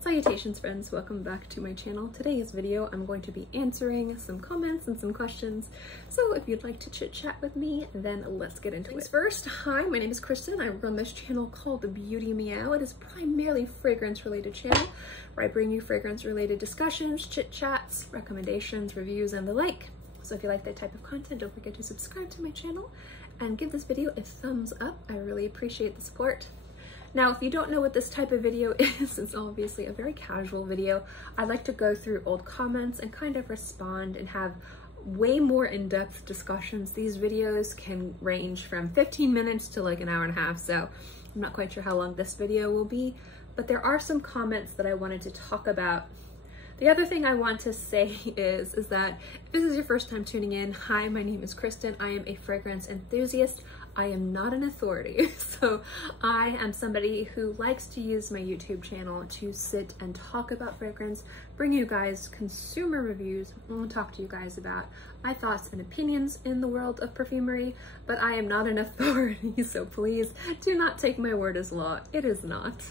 Salutations friends, welcome back to my channel. Today's video I'm going to be answering some comments and some questions. So if you'd like to chit chat with me, then let's get into it. First, hi, my name is Kristin. I run this channel called Beauty Meow. It is primarily fragrance related channel where I bring you fragrance related discussions, chit chats, recommendations, reviews, and the like. So if you like that type of content, don't forget to subscribe to my channel and give this video a thumbs up. I really appreciate the support. Now, if you don't know what this type of video is, it's obviously a very casual video. I like to go through old comments and kind of respond and have way more in-depth discussions. These videos can range from 15 minutes to like an hour and a half, so I'm not quite sure how long this video will be, but there are some comments that I wanted to talk about. The other thing I want to say is that if this is your first time tuning in, hi, my name is Kristin. I am a fragrance enthusiast. I am not an authority. So I am somebody who likes to use my YouTube channel to sit and talk about fragrance, bring you guys consumer reviews, and talk to you guys about my thoughts and opinions in the world of perfumery, but I am not an authority, so please do not take my word as law. It is not.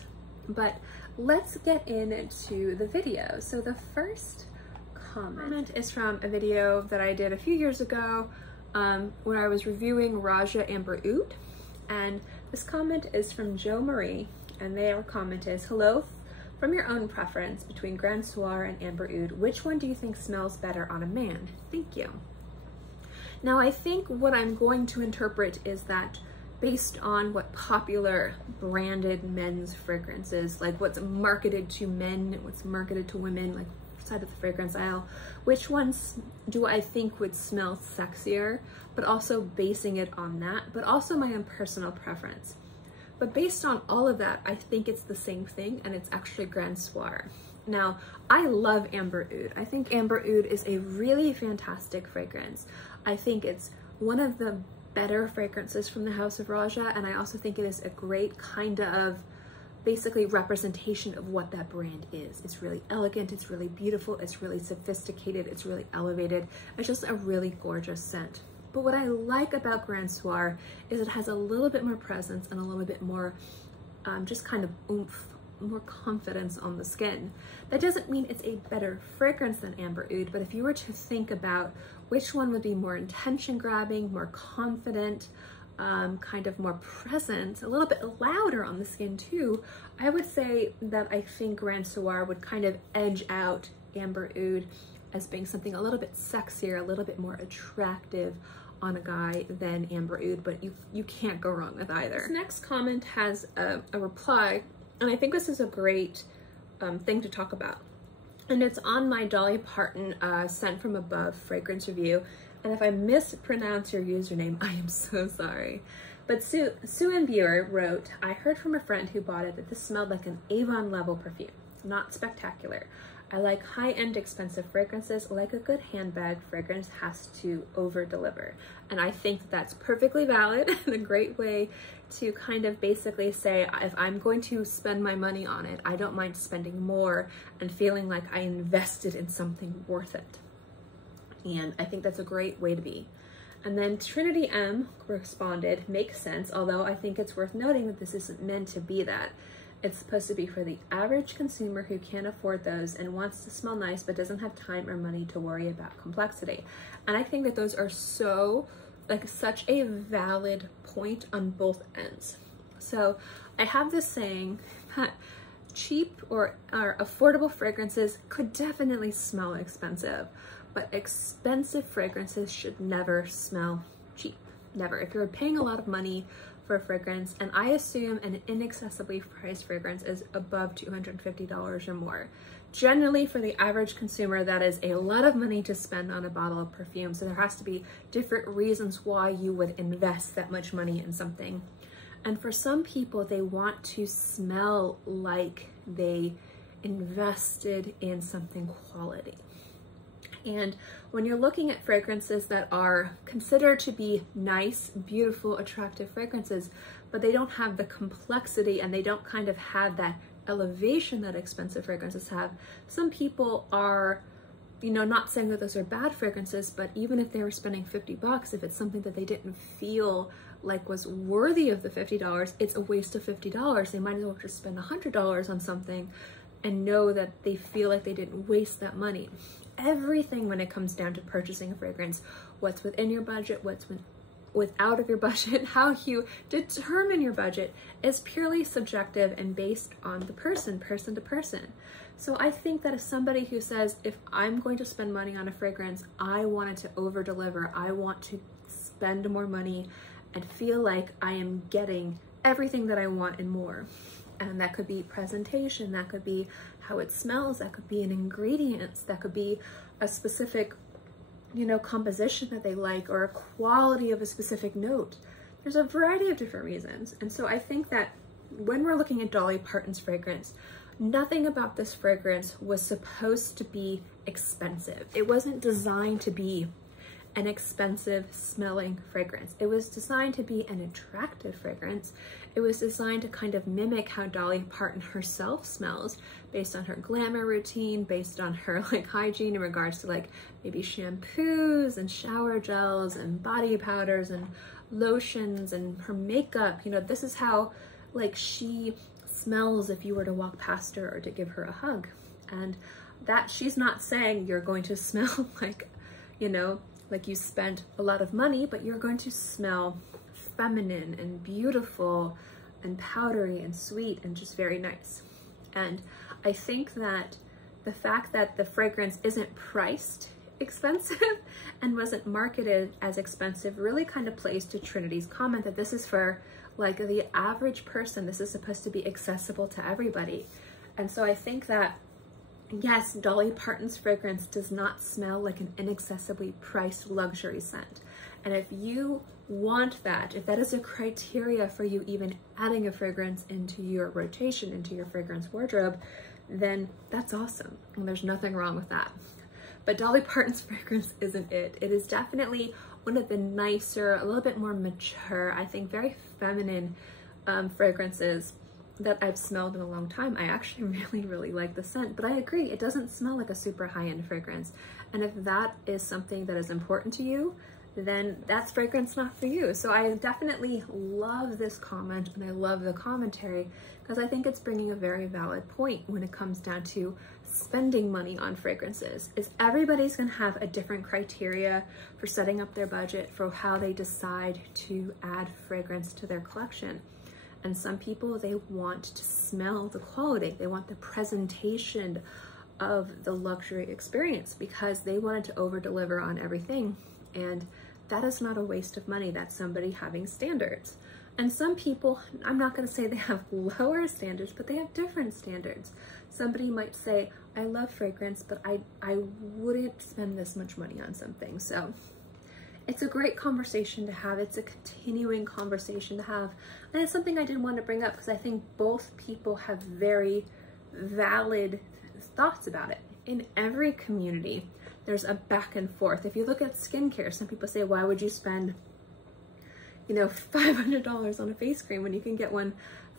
But let's get into the video. So the first comment is from a video that I did a few years ago when I was reviewing Raja Amber Oud, and this comment is from Jo Marie, and their comment is, hello, from your own preference between Grand Soir and Amber Oud, which one do you think smells better on a man? Thank you. Now I think what I'm going to interpret is that based on what popular branded men's fragrances, like what's marketed to men, what's marketed to women, like side of the fragrance aisle, which ones do I think would smell sexier, but also basing it on that, but also my own personal preference. But based on all of that, I think it's the same thing, and it's actually Grand Soir. Now, I love Amber Oud. I think Amber Oud is a really fantastic fragrance. I think it's one of the better fragrances from the House of Raja, and I also think it is a great kind of basically representation of what that brand is. It's really elegant, it's really beautiful, it's really sophisticated, it's really elevated. It's just a really gorgeous scent. But what I like about Grand Soir is it has a little bit more presence and a little bit more just kind of oomph, more confidence on the skin. That doesn't mean it's a better fragrance than Amber Oud, but if you were to think about which one would be more intention grabbing, more confident, kind of more present, a little bit louder on the skin too, I would say that I think Grand Soir would kind of edge out Amber Oud as being something a little bit sexier, a little bit more attractive on a guy than Amber Oud, but you can't go wrong with either. This next comment has a reply, and I think this is a great thing to talk about. And it's on my Dolly Parton Sent From Above fragrance review. And if I mispronounce your username, I am so sorry. But Sue Imbuer wrote, I heard from a friend who bought it that this smelled like an Avon level perfume. Not spectacular. I like high-end expensive fragrances. Like a good handbag, fragrance has to over-deliver. And I think that that's perfectly valid and a great way to kind of basically say, if I'm going to spend my money on it, I don't mind spending more and feeling like I invested in something worth it. And I think that's a great way to be. And then Trinity M responded, makes sense, although I think it's worth noting that this isn't meant to be that. It's supposed to be for the average consumer who can't afford those and wants to smell nice but doesn't have time or money to worry about complexity. And I think that those are so, like, such a valid point on both ends. So I have this saying that cheap or affordable fragrances could definitely smell expensive, but expensive fragrances should never smell cheap. Never. If you're paying a lot of money for a fragrance, and I assume an inaccessibly priced fragrance is above $250 or more. Generally, for the average consumer, that is a lot of money to spend on a bottle of perfume. So there has to be different reasons why you would invest that much money in something. And for some people, they want to smell like they invested in something quality. And when you're looking at fragrances that are considered to be nice, beautiful, attractive fragrances, but they don't have the complexity and they don't kind of have that elevation that expensive fragrances have, some people are, you know, not saying that those are bad fragrances, but even if they were spending 50 bucks, if it's something that they didn't feel like was worthy of the $50, it's a waste of $50. They might as well just spend $100 on something and know that they feel like they didn't waste that money. Everything when it comes down to purchasing a fragrance, what's within your budget, what's out of your budget, how you determine your budget is purely subjective and based on the person to person. So I think that if somebody who says, if I'm going to spend money on a fragrance, I want it to over deliver, I want to spend more money and feel like I am getting everything that I want and more. And that could be presentation, that could be how it smells, that could be an ingredients, that could be a specific, you know, composition that they like, or a quality of a specific note. There's a variety of different reasons. And so I think that when we're looking at Dolly Parton's fragrance, nothing about this fragrance was supposed to be expensive. It wasn't designed to be an expensive smelling fragrance. It was designed to be an attractive fragrance. It was designed to kind of mimic how Dolly Parton herself smells, based on her glamour routine, based on her like hygiene in regards to like maybe shampoos and shower gels and body powders and lotions and her makeup. You know, this is how like she smells if you were to walk past her or to give her a hug. And that she's not saying you're going to smell like, you know, like you spent a lot of money, but you're going to smell feminine and beautiful and powdery and sweet and just very nice. And I think that the fact that the fragrance isn't priced expensive and wasn't marketed as expensive really kind of plays to Trinity's comment that this is for like the average person. This is supposed to be accessible to everybody. And so I think that yes, Dolly Parton's fragrance does not smell like an inaccessibly priced luxury scent. And if you want that, if that is a criteria for you even adding a fragrance into your rotation, into your fragrance wardrobe, then that's awesome. And there's nothing wrong with that. But Dolly Parton's fragrance isn't it. It is definitely one of the nicer, a little bit more mature, I think very feminine fragrances that I've smelled in a long time. I actually really like the scent, but I agree, it doesn't smell like a super high-end fragrance. And if that is something that is important to you, then that's fragrance not for you. So I definitely love this comment and I love the commentary because I think it's bringing a very valid point when it comes down to spending money on fragrances. Is everybody's gonna have a different criteria for setting up their budget for how they decide to add fragrance to their collection. And some people, they want to smell the quality. They want the presentation of the luxury experience because they wanted to over deliver on everything. And that is not a waste of money. That's somebody having standards. And some people, I'm not going to say they have lower standards, but they have different standards. Somebody might say, I love fragrance, but I wouldn't spend this much money on something. So it's a great conversation to have. It's a continuing conversation to have. And it's something I did want to bring up because I think both people have very valid thoughts about it. In every community, there's a back and forth. If you look at skincare, some people say, why would you spend, you know, $500 on a face cream when you can get one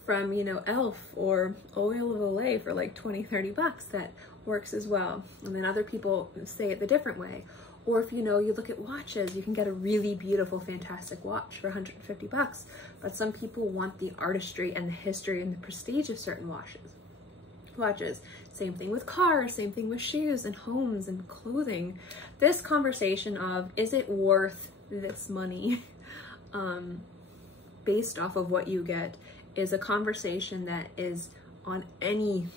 from, you know, e.l.f. or Oil of Olay for like 20, 30 bucks that works as well. And then other people say it the different way. Or if, you know, you look at watches, you can get a really beautiful, fantastic watch for 150 bucks. But some people want the artistry and the history and the prestige of certain watches. Same thing with cars, same thing with shoes and homes and clothing. This conversation of, is it worth this money based off of what you get, is a conversation that is on any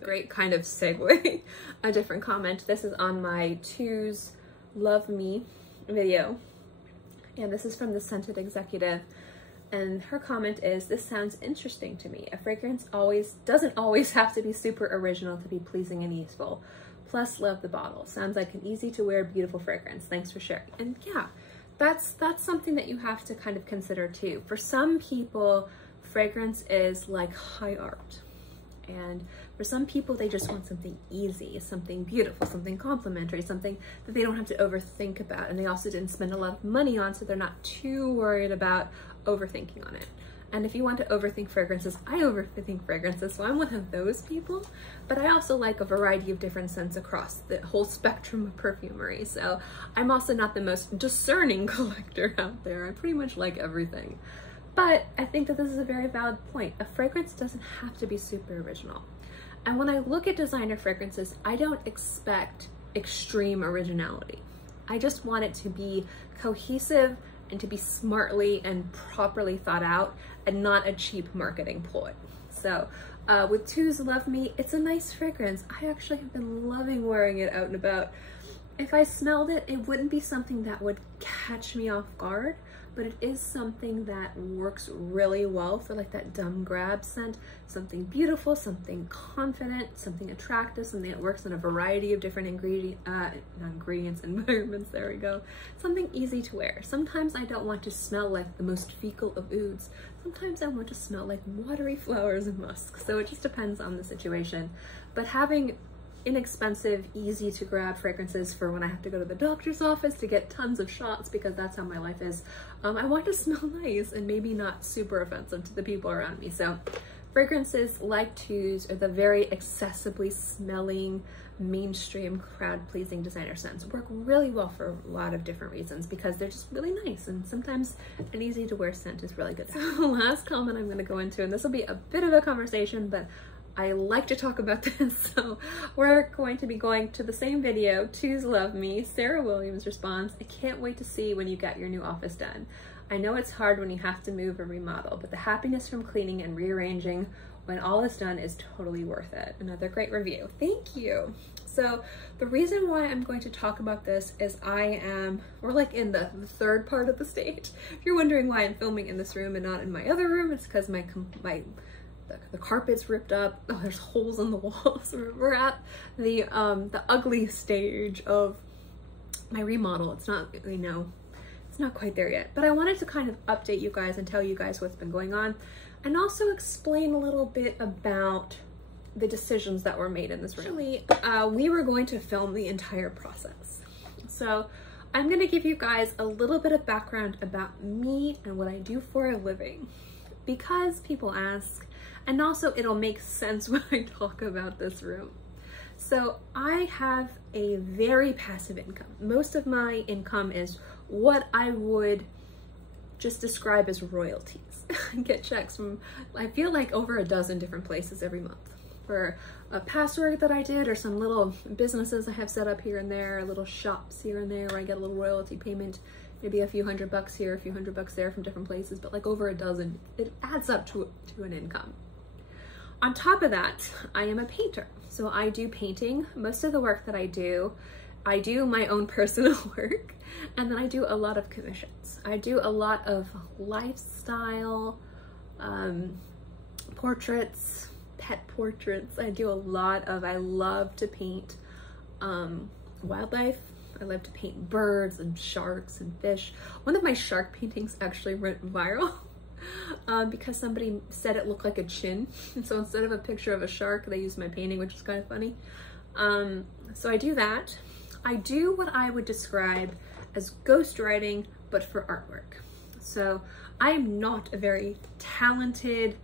great kind of segue. A different comment. This is on my Choose Love Me video, and this is from the Scented Executive, and her comment is, this sounds interesting to me. A fragrance doesn't always have to be super original to be pleasing and useful. Plus, love the bottle. Sounds like an easy to wear, beautiful fragrance. Thanks for sharing. And yeah, that's something that you have to kind of consider too. For some people, fragrance is like high art. And for some people, they just want something easy, something beautiful, something complimentary, something that they don't have to overthink about. And they also didn't spend a lot of money on, so they're not too worried about overthinking on it. And if you want to overthink fragrances, I overthink fragrances, so I'm one of those people. But I also like a variety of different scents across the whole spectrum of perfumery. So I'm also not the most discerning collector out there. I pretty much like everything. But I think that this is a very valid point. A fragrance doesn't have to be super original. And when I look at designer fragrances, I don't expect extreme originality. I just want it to be cohesive and to be smartly and properly thought out and not a cheap marketing ploy. So with Two's Love Me, it's a nice fragrance. I actually have been loving wearing it out and about. If I smelled it, it wouldn't be something that would catch me off guard, but it is something that works really well for like that dumb grab scent, something beautiful, something confident, something attractive, something that works in a variety of different environments, there we go. Something easy to wear. Sometimes I don't want to smell like the most fecal of ouds. Sometimes I want to smell like watery flowers and musk. So it just depends on the situation. But having inexpensive, easy to grab fragrances for when I have to go to the doctor's office to get tons of shots, because that's how my life is. I want to smell nice and maybe not super offensive to the people around me. So fragrances like Two's are the very accessibly smelling, mainstream, crowd-pleasing designer scents work really well for a lot of different reasons, because they're just really nice, and sometimes an easy to wear scent is really good. So the last comment I'm going to go into, and this will be a bit of a conversation, but I like to talk about this, so we're going to be going to the same video, Two's Love Me, Sarah Williams' response: I can't wait to see when you get your new office done. I know it's hard when you have to move or remodel, but the happiness from cleaning and rearranging when all is done is totally worth it. Another great review. Thank you. So the reason why I'm going to talk about this is we're like in the third part of the stage. If you're wondering why I'm filming in this room and not in my other room, it's because the carpet's ripped up. Oh, there's holes in the walls. We're at the ugly stage of my remodel. It's not, it's not quite there yet, but I wanted to kind of update you guys and tell you guys what's been going on, and also explain a little bit about the decisions that were made in this room. Actually, we were going to film the entire process. So I'm gonna give you guys a little bit of background about me and what I do for a living, because people ask, and also it'll make sense when I talk about this room. So I have a very passive income. Most of my income is what I would just describe as royalties. I get checks from, I feel like, over a dozen different places every month for a past work that I did, or some little businesses I have set up here and there, little shops here and there where I get a little royalty payment, maybe a few $100 here, a few $100 there from different places, but like over a dozen. It adds up to an income. On top of that, I am a painter. So I do painting. Most of the work that I do my own personal work, and then I do a lot of commissions. I do a lot of lifestyle, portraits, pet portraits. I do a lot of, I love to paint wildlife. I love to paint birds and sharks and fish. One of my shark paintings actually went viral because somebody said it looked like a chin. And so instead of a picture of a shark, they used my painting, which is kind of funny. So I do that. I do what I would describe as ghostwriting, but for artwork. So I am not a very talented,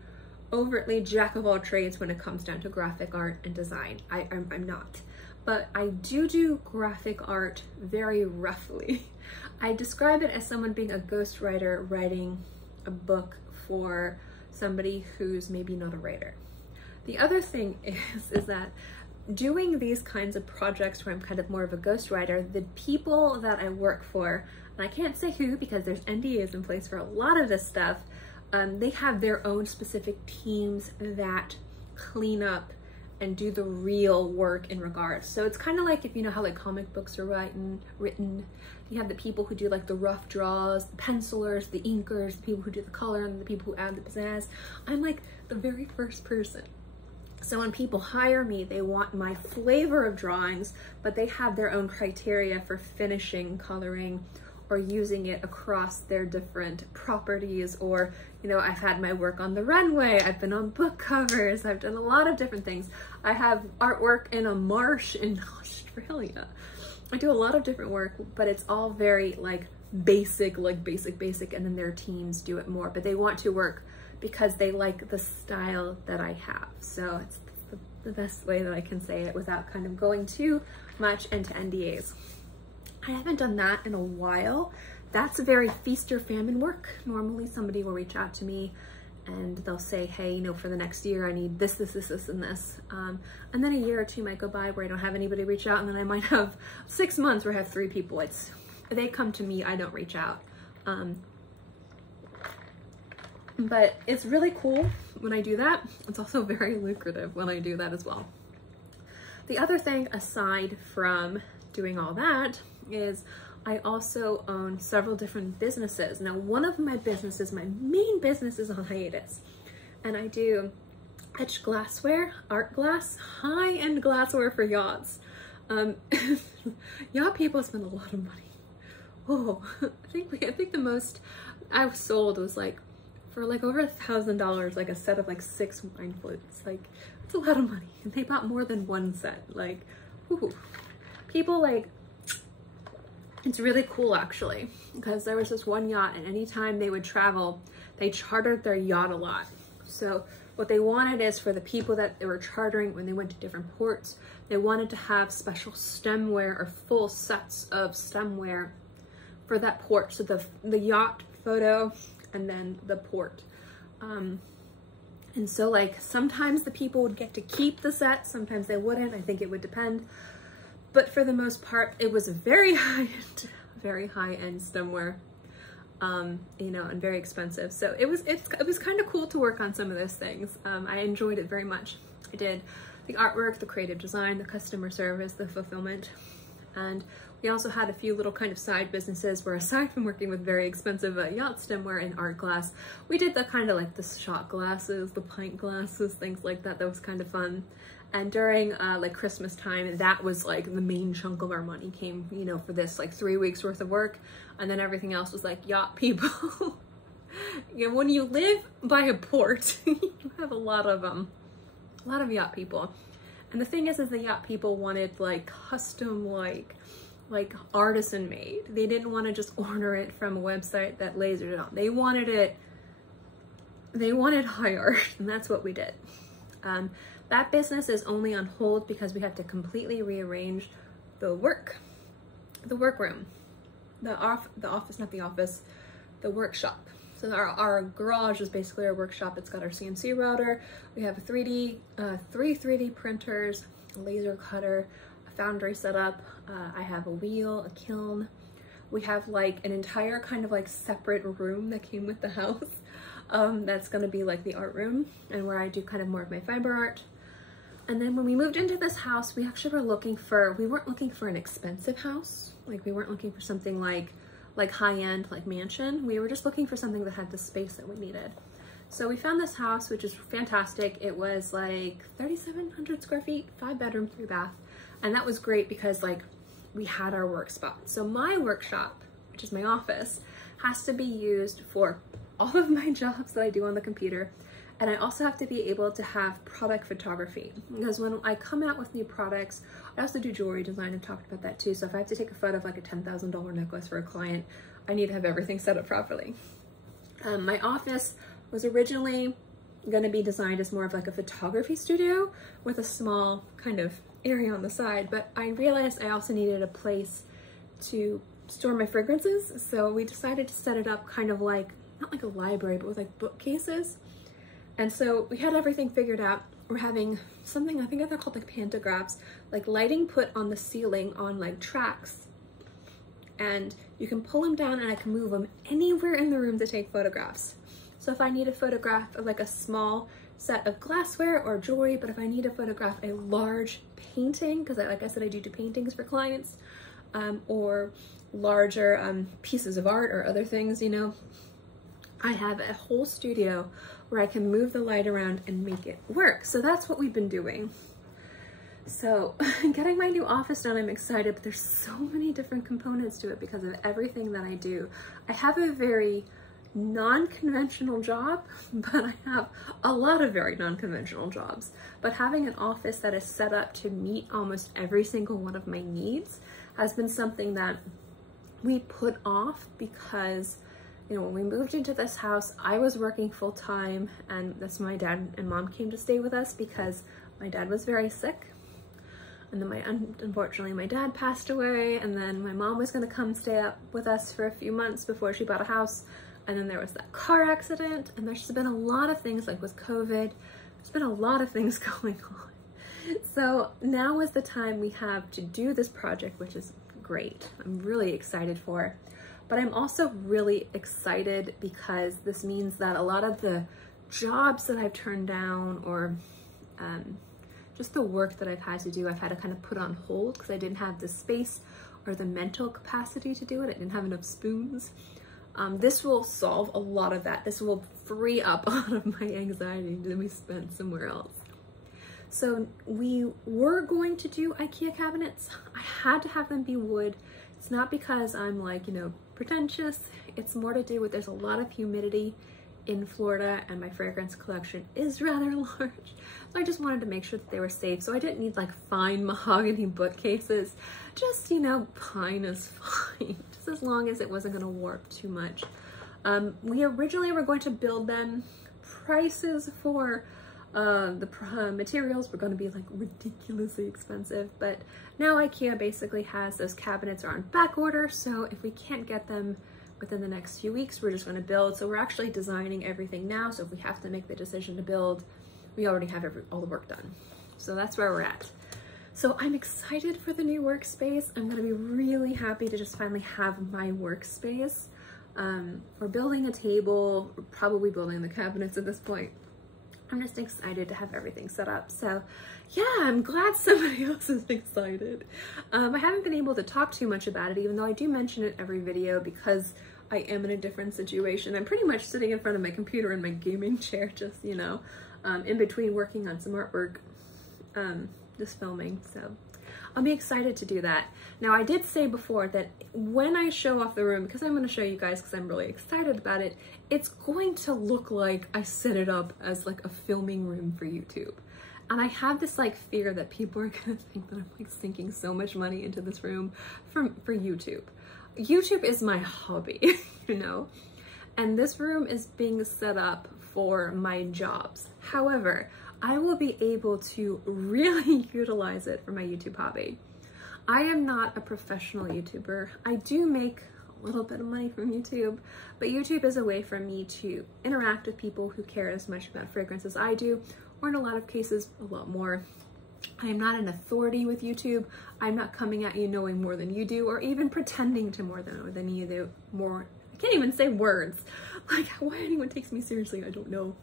overtly jack of all trades when it comes down to graphic art and design. I'm not. But I do graphic art very roughly. I describe it as someone being a ghostwriter writing a book for somebody who's maybe not a writer. The other thing is that doing these kinds of projects where I'm kind of more of a ghostwriter, the people that I work for, and I can't say who because there's NDAs in place for a lot of this stuff, they have their own specific teams that clean up and do the real work in regards. So it's kind of like, if you know how like comic books are written, you have the people who do like the rough draws, the pencilers, the inkers, the people who do the color, and the people who add the pizzazz. I'm like the very first person. So when people hire me, they want my flavor of drawings, but they have their own criteria for finishing, coloring, or using it across their different properties. Or, you know, I've had my work on the runway, I've been on book covers, I've done a lot of different things. I have artwork in a marsh in Australia. I do a lot of different work, but it's all very like basic, and then their teams do it more, but they want to work because they like the style that I have. So it's the best way that I can say it without kind of going too much into NDAs. I haven't done that in a while. That's very feast or famine work. Normally somebody will reach out to me and they'll say, hey, you know, for the next year I need this, this, this, this, and this. And then a year or two might go by where I don't have anybody reach out, and then I might have 6 months where I have 3 people. They come to me, I don't reach out. But it's really cool when I do that. It's also very lucrative when I do that as well. The other thing, aside from doing all that, is I also own several different businesses. Now, one of my businesses, my main business, is on hiatus, and I do etched glassware, art glass, high-end glassware for yachts. Yacht people spend a lot of money. Oh, I think the most I've sold was like, for like over $1,000, like a set of like 6 wine flutes. Like, it's a lot of money. And they bought more than one set. Like, ooh. People like, it's really cool actually, because there was this one yacht, and anytime they would travel, they chartered their yacht a lot. So what they wanted is for the people that they were chartering, when they went to different ports, they wanted to have special stemware or full sets of stemware for that port. So the yacht photo and then the port. And so like sometimes the people would get to keep the set, sometimes they wouldn't. I think it would depend. But for the most part, it was very high-end stemware, you know, and very expensive. So it was kind of cool to work on some of those things. I enjoyed it very much. I did the artwork, the creative design, the customer service, the fulfillment, and we also had a few little kind of side businesses where, aside from working with very expensive yacht stemware and art glass, we did the kind of like the shot glasses, the pint glasses, things like that. That was kind of fun. And during like Christmas time, that was like the main chunk of our money came, you know, for this like 3 weeks worth of work. And then everything else was like yacht people. You know, when you live by a port, you have a lot of yacht people. And the thing is the yacht people wanted like custom, like artisan made. They didn't want to just order it from a website that lasered it on. They wanted high art, and that's what we did. That business is only on hold because we have to completely rearrange the workroom, the workshop. So our garage is basically our workshop. It's got our CNC router. We have a 3D, 3D printers, a laser cutter, a foundry setup. I have a wheel, a kiln. We have like an entire kind of like separate room that came with the house. That's gonna be like the art room, and where I do kind of more of my fiber art. And then when we moved into this house, we actually were we weren't looking for an expensive house. Like, we weren't looking for something like high-end, like mansion. We were just looking for something that had the space that we needed. So we found this house, which is fantastic. It was like 3,700 square feet, 5 bedroom, 3 bath. And that was great because like we had our work spot. So my workshop, which is my office, has to be used for all of my jobs that I do on the computer. And I also have to be able to have product photography, because when I come out with new products, I also do jewelry design. I've talked about that too. So if I have to take a photo of like a $10,000 necklace for a client, I need to have everything set up properly. My office was originally going to be designed as more of like a photography studio with a small kind of area on the side, but I realized I also needed a place to store my fragrances. So we decided to set it up kind of like, not like a library, but with like bookcases. And so we had everything figured out. We're having something, I think they're called like pantographs, like lighting put on the ceiling on like tracks. And you can pull them down and I can move them anywhere in the room to take photographs. So if I need a photograph of like a small set of glassware or jewelry, but if I need to photograph a large painting, because like I said, I do paintings for clients, or larger pieces of art or other things, you know, I have a whole studio where I can move the light around and make it work. So that's what we've been doing. So getting my new office done, I'm excited, but there's so many different components to it because of everything that I do. I have a very non-conventional job, but I have a lot of very non-conventional jobs. But having an office that is set up to meet almost every single one of my needs has been something that we put off because, you know, when we moved into this house, I was working full time, and that's my dad and mom came to stay with us because my dad was very sick. And then unfortunately my dad passed away, and then my mom was gonna come stay up with us for a few months before she bought a house. and then there was that car accident, and there's just been a lot of things, like with COVID, there's been a lot of things going on. So now is the time we have to do this project, which is great. I'm really excited for, but I'm also really excited because this means that a lot of the jobs that I've turned down, or just the work that I've had to do, I've had to kind of put on hold because I didn't have the space or the mental capacity to do it. I didn't have enough spoons. This will solve a lot of that. This will free up a lot of my anxiety to be spent somewhere else. So we were going to do IKEA cabinets. I had to have them be wood. It's not because I'm like, you know, pretentious. It's more to do with there's a lot of humidity in Florida and my fragrance collection is rather large. So I just wanted to make sure that they were safe. So I didn't need like fine mahogany bookcases. Just, you know, pine is fine. Just as long as it wasn't going to warp too much. We originally were going to build them. Prices for the materials were going to be like ridiculously expensive, but now IKEA basically has those cabinets are on back order. So if we can't get them within the next few weeks, we're just going to build. So we're actually designing everything now. So if we have to make the decision to build, we already have all the work done. So that's where we're at. So I'm excited for the new workspace. I'm going to be really happy to just finally have my workspace. We're building a table, we're probably building the cabinets at this point. I'm just excited to have everything set up. So yeah, I'm glad somebody else is excited. I haven't been able to talk too much about it, even though I do mention it every video because I am in a different situation. I'm pretty much sitting in front of my computer in my gaming chair, just, you know, in between working on some artwork, just filming. So I'll be excited to do that. Now, I did say before that when I show off the room, because I'm going to show you guys because I'm really excited about it, it's going to look like I set it up as like a filming room for YouTube. And I have this like fear that people are going to think that I'm like sinking so much money into this room for YouTube. YouTube is my hobby, you know, and this room is being set up for my jobs. However, I will be able to really utilize it for my YouTube hobby. I am not a professional YouTuber. I do make a little bit of money from YouTube, but YouTube is a way for me to interact with people who care as much about fragrance as I do, or in a lot of cases, a lot more. I am not an authority with YouTube. I'm not coming at you knowing more than you do, or even pretending to more than you do. I can't even say words. Like, why anyone takes me seriously, I don't know.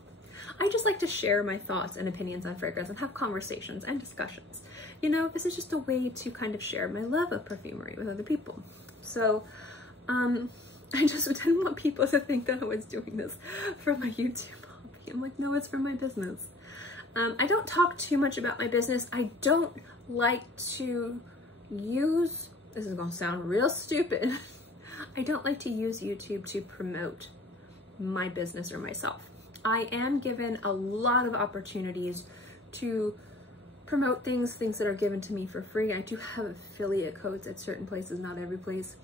I just like to share my thoughts and opinions on fragrance and have conversations and discussions. You know, this is just a way to kind of share my love of perfumery with other people. So, I just didn't want people to think that I was doing this for my YouTube hobby. I'm like, no, it's for my business. I don't talk too much about my business. I don't like to use, this is gonna sound real stupid, I don't like to use YouTube to promote my business or myself. I am given a lot of opportunities to promote things that are given to me for free. I do have affiliate codes at certain places, not every place.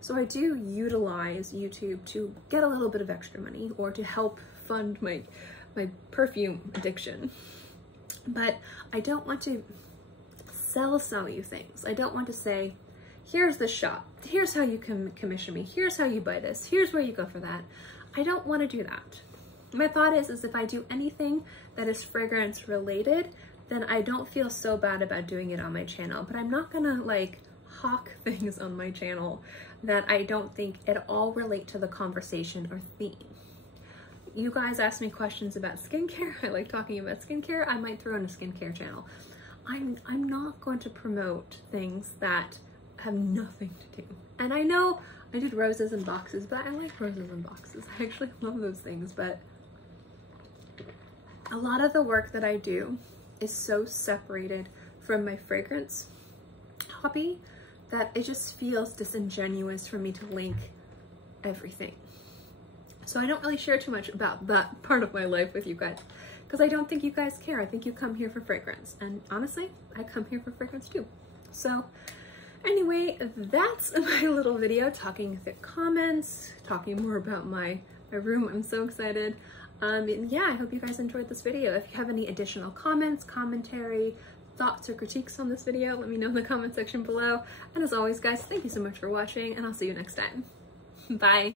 So I do utilize YouTube to get a little bit of extra money or to help fund my perfume addiction. But I don't want to sell you things. I don't want to say, here's the shop, here's how you can commission me, here's how you buy this, here's where you go for that. I don't want to do that. My thought is if I do anything that is fragrance related, then I don't feel so bad about doing it on my channel. But I'm not gonna like hawk things on my channel that I don't think at all relate to the conversation or theme. You guys ask me questions about skincare. I like talking about skincare. I might throw in a skincare channel. I'm not going to promote things that have nothing to do. And I know I did roses and boxes, but I like roses and boxes. I actually love those things, but a lot of the work that I do is so separated from my fragrance hobby that it just feels disingenuous for me to link everything. So I don't really share too much about that part of my life with you guys because I don't think you guys care. I think you come here for fragrance, and honestly, I come here for fragrance too. So anyway, that's my little video talking through comments, talking more about my room. I'm so excited. And yeah, I hope you guys enjoyed this video. If you have any additional comments, commentary, thoughts, or critiques on this video, let me know in the comment section below. And as always, guys, thank you so much for watching, and I'll see you next time. Bye.